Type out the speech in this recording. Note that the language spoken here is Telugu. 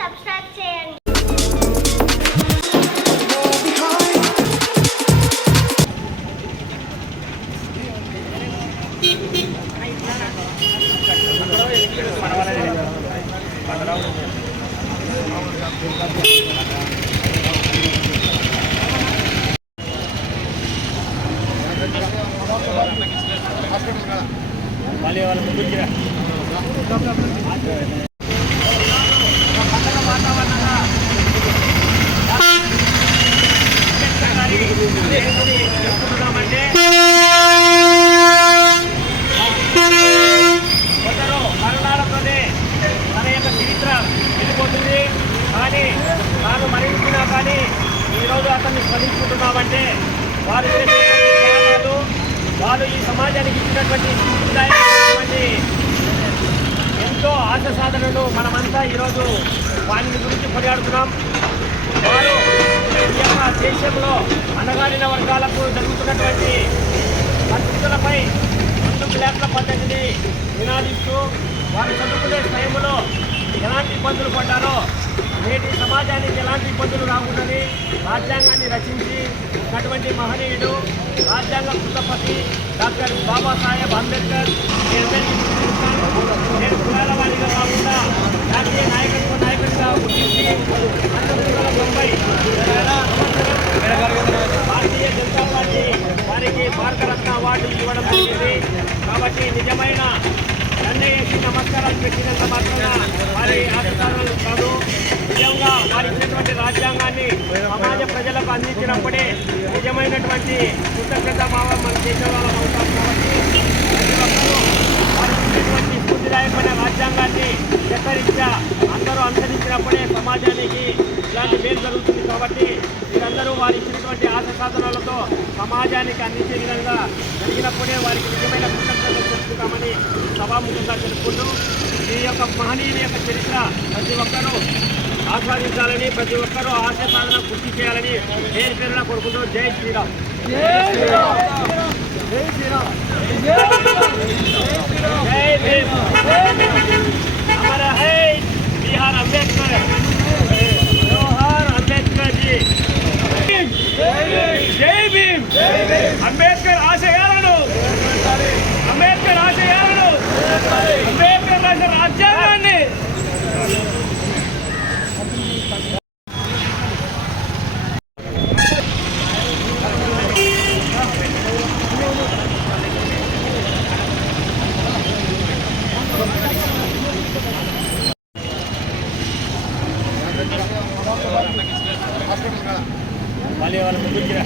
సబ్స్క్రైబ్ చేయండి మళ్ళీ వాళ్ళ ముందుకి రా. ఏమని చెప్తున్నామంటే కొందరు మరణాలతోనే మన యొక్క చరిత్ర వెళ్ళిపోతుంది కానీ తాను మరణించినా కానీ ఈరోజు అతన్ని స్మరించుకుంటున్నామంటే వారు చేసినటువంటి వారు ఈ సమాజానికి ఇచ్చినటువంటి స్ఫూర్తిదాయకమైనటువంటి ఎంతో ఆశ సాధనలు మనమంతా ఈరోజు వారిని గురించి కొనియాడుతున్నాం వారు దేశంలో అణగారిన వర్గాలకు జరుగుతున్నటువంటి పరిస్థితులపై రెండు బ్లాక్ల పద్ధతిని నినాదిస్తూ వారు చదువుకునే టైంలో ఎలాంటి ఇబ్బందులు పడ్డారో నేటి సమాజానికి ఎలాంటి ఇబ్బందులు రాకుండాని రాజ్యాంగాన్ని రచించి ఉన్నటువంటి మహనీయుడు రాజ్యాంగ కృతపతి డాక్టర్ బాబాసాహెబ్ అంబేద్కర్ మీ అవార్డు ఇవ్వడం జరిగింది. కాబట్టి నిజమైన దండ నమస్కారాలు పెట్టినంత మాత్రాన వారి ఆశీర్వాదాలు కాదు. నిజంగా వారి ఇచ్చినటువంటి రాజ్యాంగాన్ని సమాజ ప్రజలకు అందించినప్పుడే నిజమైనటువంటి కృతజ్ఞత భావం మన దేశం వాళ్ళం అవుతాం కాబట్టి ప్రతి ఒక్కరూ వారు ఇచ్చినటువంటి స్ఫూర్తిదాయకమైన రాజ్యాంగాన్ని ఎక్కరిచ్చా అందరూ అనుసరించినప్పుడే సమాజానికి ఇలాంటి మేలు జరుగుతుంది కాబట్టి వారు వారు ఇచ్చినటువంటి ఆశ సాధనాలతో సమాజానికి అందించే విధంగా జరిగినప్పుడే వారికి నిజమైన కృతజ్ఞతలు చెప్తున్నామని సభాముఖంగా తెలుపుకుంటూ ఈ యొక్క మహనీయుల యొక్క చరిత్ర ప్రతి ఒక్కరూ ఆస్వాదించాలని ప్రతి ఒక్కరూ ఆశ సాధన పూర్తి చేయాలని పేరు పేరున కోరుకుంటూ జై శ్రీరామ్. జై శ్రీరామ్. జై శ్రీరామ్. జై శ్రీరామ్. వాళ్ళ ముందుకి రా.